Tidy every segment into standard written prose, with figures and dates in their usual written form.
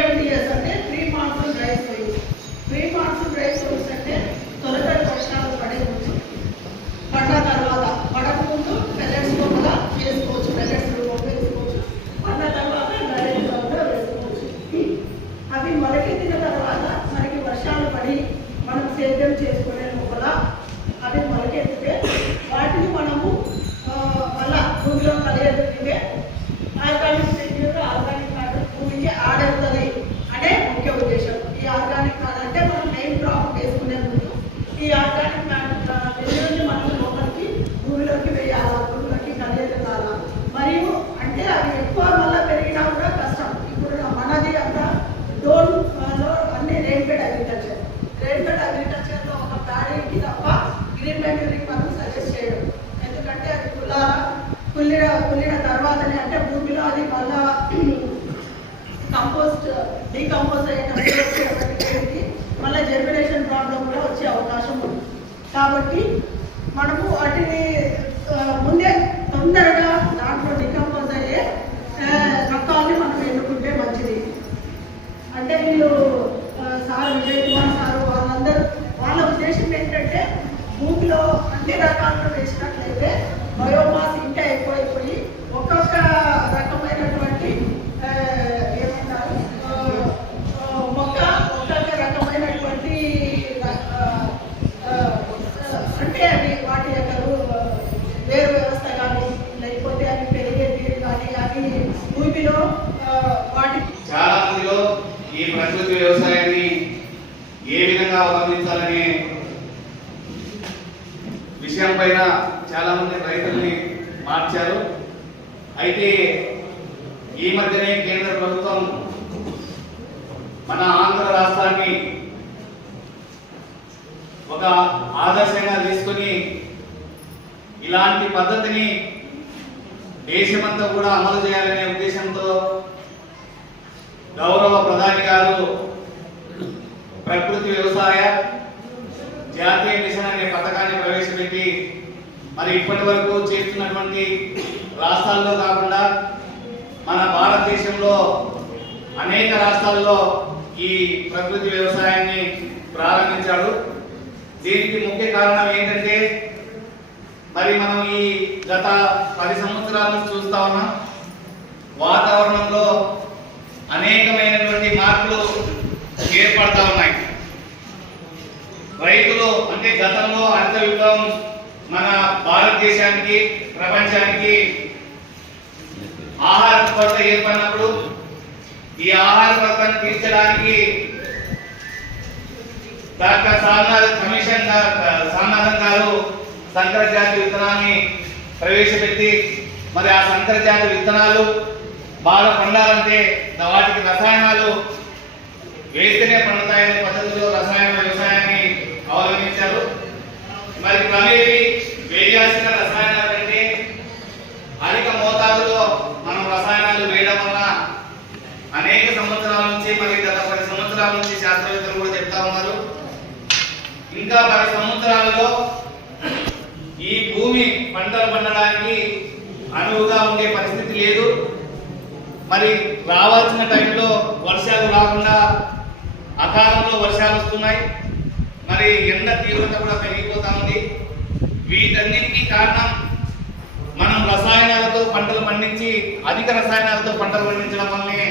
PMDS అంటే pre monsoon dry sowing. Pre monsoon dry sowings అంటే తొలకరి వర్షాలు పడే ముందు, పడ్డ తర్వాత, పడక ముందు పెల్లెట్స్ లోపల వేసుకోవచ్చు, పెల్లెట్స్ లోపల వేసుకోవచ్చు, పడ్డ తర్వాత డ్రైనేజ్ లోపల వేసుకోవచ్చు. అవి మొలకెత్తిన తర్వాత మనకి వర్షాలు పడి మనం సేద్యం చేసుకునే లోపల అవి మొలకెత్తితే వాటిని మనము మళ్ళా భూమిలో కలిగే ఆర్గానిక్ టెక్నిక్, ఆర్గానిక్ మ్యాటర్ భూమికి ఆడవుతుంది అనే ముఖ్య ఉద్దేశం. ఈ ఆర్గానిక్ మ్యాటర్ అంటే మనం మెయిన్ క్రాప్ వేసుకునే ముందు ఈ ఆర్గానిక్ మ్యాటర్ మనం లోపలికి భూమిలోకి వేయాలా, భూమిలోకి కలిగేయాలా. మరియు అంటే అవి ఎక్కువ మళ్ళీ పెరిగినా కూడా కష్టం. ఇప్పుడు మనది అంతా డోన్లో అన్ని రెయిన్ఫెడ్ అగ్రికల్చర్. రెయిన్ఫెడ్ అగ్రికల్చర్లో ఒక ప్యాడీకి తప్ప గ్రీన్ మ్యాన్యూరింగ్ మనం సజెస్ట్ చేయడం. ఎందుకంటే అది కుళ్ళిన తర్వాతనే అంటే భూమిలో అది మళ్ళా డీకంపోజ్ అయ్యేటప్పటికి మళ్ళీ జర్మినేషన్ ప్రాబ్లం కూడా వచ్చే అవకాశం ఉంది. కాబట్టి మనము వాటిని ముందే తొందరగా దాంట్లో డీకంపోజ్ అయ్యే రకాలని మనం ఎన్నుకుంటే మంచిది. అంటే వీళ్ళు సార్ విజయ్ కుమార్ సారు వాళ్ళందరూ వాళ్ళ ఉద్దేశం ఏంటంటే భూమిలో అన్ని రకాలను వేసినట్లయితే బయోమాస్ ఇంకా ఎక్కువైపోయి ఒక్కొక్క రకమైనటువంటి ఏమంటారు మొక్క ఒక్కొక్క రకమైనటువంటి అంటే అవి వాటి యొక్క వేరు వ్యవస్థ కానీ లేకపోతే అవి పెరిగే తీరు కానీ అవి భూమిలో వాటి చాలా మందిలో ఈ ప్రకృతి వ్యవసాయాన్ని ఏ విధంగా అవలంబించాలనే విషయం పైన చాలా మంది రైతుల్ని మార్చారు. అయితే ఈ మధ్యనే కేంద్ర ప్రభుత్వం మన ఆంధ్ర రాష్ట్రాన్ని ఒక ఆదర్శంగా తీసుకుని ఇలాంటి పద్ధతిని దేశమంతా కూడా అమలు చేయాలనే ఉద్దేశంతో గౌరవ ప్రధాని గారు ప్రకృతి వ్యవసాయ జాతీయ మిషన్ అనే పథకాన్ని ప్రవేశపెట్టి మరి ఇప్పటి వరకు చేస్తున్నటువంటి రాష్ట్రాల్లో కాకుండా మన భారతదేశంలో అనేక రాష్ట్రాల్లో ఈ ప్రకృతి వ్యవసాయాన్ని ప్రారంభించాడు. దీనికి ముఖ్య కారణం ఏంటంటే మరి మనం ఈ గత 10 సంవత్సరాల నుంచి చూస్తా ఉన్నాం, వాతావరణంలో అనేకమైనటువంటి మార్పులు ఏర్పడతా ఉన్నాయి. రైతులు అంటే గతంలో హరిత విప్లవం మన భారతదేశానికి ప్రపంచానికి ఆహార కొరత ఏర్పడినప్పుడు ఈ ఆహార కొరతను తీర్చడానికి డాక్టర్ సామ్నాథన్ గారు సంకర జాతి విత్తనాన్ని ప్రవేశపెట్టి మరి ఆ సంకర జాతి విత్తనాలు బాగా పండాలంటే వాటికి రసాయనాలు వేస్తేనే పండుతాయనే పద్ధతిలో రసాయన వ్యవసాయాన్ని అవలంబించారు. మరి క్రమేపీ వేయాల్సిన రసాయనాలు అంటే అధిక మోతాదులో మనం రసాయనాలు వేయడం వల్ల అనేక సంవత్సరాల నుంచి మరి గత 10 సంవత్సరాల నుంచి శాస్త్రవేత్తలు కూడా చెప్తా ఉన్నారు, ఇంకా 10 సంవత్సరాలలో ఈ భూమి పంటలు పండడానికి అనువుగా ఉండే పరిస్థితి లేదు. మరి రావాల్సిన టైంలో వర్షాలు రాకుండా అకాలంలో వర్షాలు వస్తున్నాయి. మరి ఎండ తీవ్రత కూడా పెరిగిపోతా ఉంది. వీటన్నిటికీ కారణం మనం రసాయనాలతో పంటలు పండించి అధిక రసాయనాలతో పంటలు పండించడం వల్లనే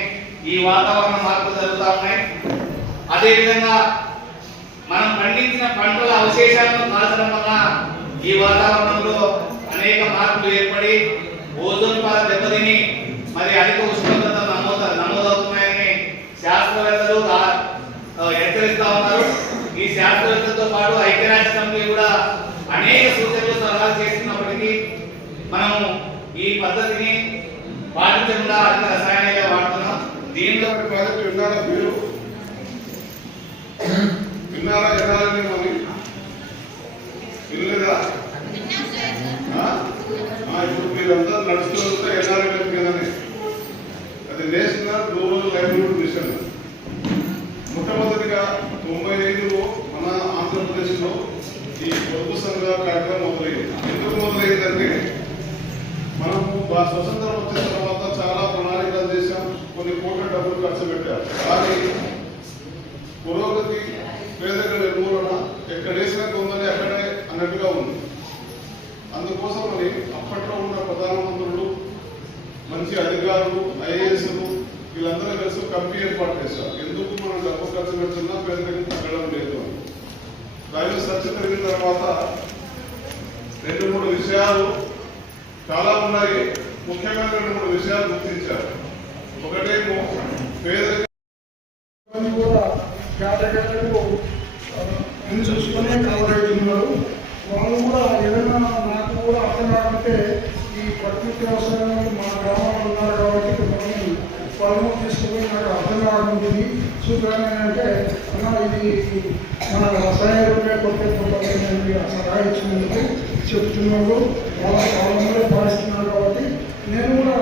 ఈ వాతావరణ మార్పులు జరుగుతూ ఉన్నాయి. అదేవిధంగా మనం పండించిన పంటల అవశేషాలను కాల్చడం వల్ల ఈ వాతావరణంలో అనేక మార్పులు ఏర్పడి ఓజోన్ పొర దెబ్బతిని మరి అధిక ఉష్ణోగ్రతలు నమోదవుతున్నాయని శాస్త్రవేత్తలు హెచ్చరిస్తా ఉన్నారు. ఈ శాస్త్రవేత్తలతో పాటు ఐక్యరాజ్య సమితి కూడా అనేక సూచనలు సలహాలు చేస్తున్నప్పటికీ మనం ఈ పద్ధతిని పాటించకుండా అధిక రసాయనాలుగా వాడుతున్నాం. దీంట్లో ప్రాజెక్టు విన్నారా మీరు? విన్నారా? వినాలని మరి వినలేదా? ఇప్పుడు మీరంతా నడుస్తూ ఎన్ఆర్ఎల్ కదని అది నేషనల్ రూరల్ లైవ్లీహుడ్ మిషన్. మొట్టమొదటిగా 95లో మన ఆంధ్రప్రదేశ్లో ఈ పొదుపు సంఘ కార్యక్రమం మొదలైంది. ఎందుకు మొదలైందంటే మనము స్వతంత్రం వచ్చిన తర్వాత చాలా ప్రణాళికలు చేశాం, కొన్ని కోట్ల డబ్బులు ఖర్చు పెట్టారు. కానీ పురోగతి పేదరిక నిర్మూలన ఎక్కడ వేసినా కొందని అక్కడే అన్నట్టుగా ఉంది. అందుకోసమని అప్పట్లో ఉన్న ప్రధానమంత్రులు, మంచి అధికారులు, ఐఏఎస్లు వీళ్ళందరూ కలిసి కమిటీ ఏర్పాటు చేశారు. ఎందుకు మనం డబ్బు ఖర్చు పెడుతున్నా పేదరికం తగ్గడం లేదు అని. దానిలో చర్చ జరిగిన తర్వాత 2-3 విషయాలు చాలా ఉన్నాయి. ముఖ్యమైన 2-3 విషయాలు గుర్తించారు. ఒకటేమో పేదరికం కూడా కేటగిరీలు చూసుకునే కవరేస్తున్నారు. వాళ్ళు కూడా ఏదైనా నాకు కూడా అర్థం కాకుంటే ఈ ప్రకృతి వ్యవసాయం మన గ్రామంలో ఉన్నారు కాబట్టి కొంతమంది పొలం తీసుకుని నాకు అర్థం కాకుంటుంది. చూద్దాం అంటే అన్న ఇది మన రసాయన రూపే కొంతమంది సలహా ఇచ్చినందుకు చెప్తున్నారు. వాళ్ళ కాలంలో భావిస్తున్నారు కాబట్టి నేను కూడా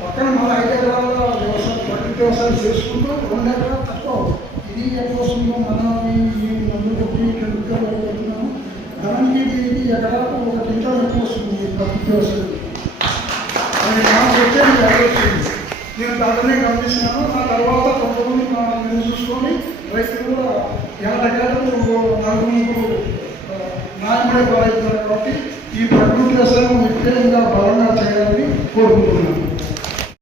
పక్కన మన 5 ఎకరాల వ్యవసాయం ప్రకృతి వ్యవసాయం చేసుకుంటూ 2 ఎకరాలు తక్కువ ఇది ఎక్కువ వస్తుందో మనం ఈ మందు కొట్టి కెమికల్ పెడుతున్నాము. దానికి ఇది ఎకరాకు 1 క్వింటాల్ ఎక్కువ వస్తుంది ఈ ప్రకృతి వ్యవసాయం. అది నాకు వచ్చేది 5 వస్తుంది. నేను దాంట్లోనే గమనిస్తున్నాను. నా తర్వాత కొంతమంది నేను చూసుకొని రైతులు కూడా 50 ఎకరాలకు 4-3 న్యాయపడే బాధితున్నారు. కాబట్టి ఈ ప్రకృతి వ్యవసాయం విత్తే